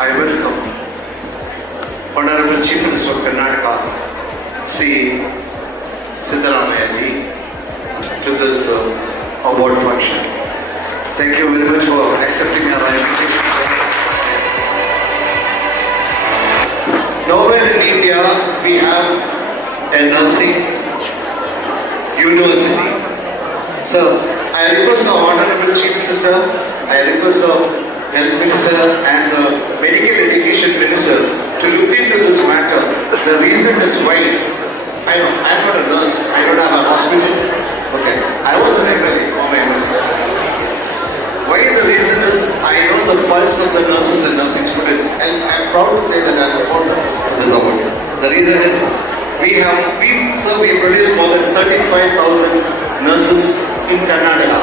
I welcome Honorable Chief Minister of Karnataka, Sri Siddharamaiah ji, to this award function. Thank you very much for accepting our invitation. Nowhere in India we have a nursing university. So I request the Honorable Chief Minister, I request the Health Minister and the Medical Education Minister to look into this matter. The reason is why. I know, I'm not a nurse, I don't have a hospital. Okay, I was an MLA, former MLA. Why the reason is, I know the pulse of the nurses and nursing students, and I'm proud to say that I'm a founder of this award. The reason is, we produce more than 35,000 nurses in Karnataka.